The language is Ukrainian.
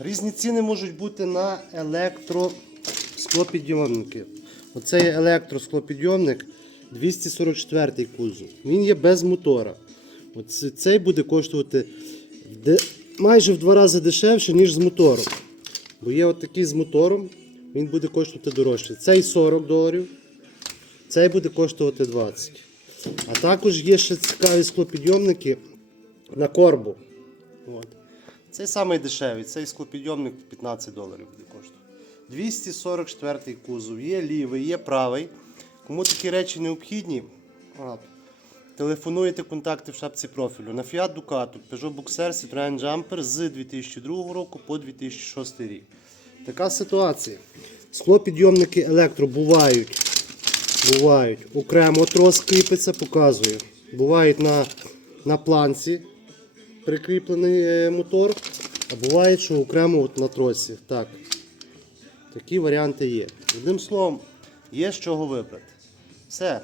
Різні ціни можуть бути на електросклопідйомники. Оцей електросклопідйомник 244 кузов. Він є без мотора. Оце- цей буде коштувати де- майже в два рази дешевше, ніж з мотором. Бо є от такий з мотором, він буде коштувати дорожче. Цей 40 доларів, цей буде коштувати 20. А також є ще цікаві склопідйомники на корбу. От. Цей самий дешевий, цей склопідйомник 15 доларів буде коштувати. 244 кузов, є лівий, є правий. Кому такі речі необхідні, телефонуєте контакти в шапці профілю. На Fiat Ducato, Peugeot Boxer, Citroen Jumper з 2002 року по 2006 рік. Така ситуація. Склопідйомники електро бувають. Бувають. Окремо трос кріпиться, показую. Бувають на, на планці прикріплений е, мотор, а буває, що окремо от на тросі. Так. Такі варіанти є. Одним словом, є з чого вибрати. Все.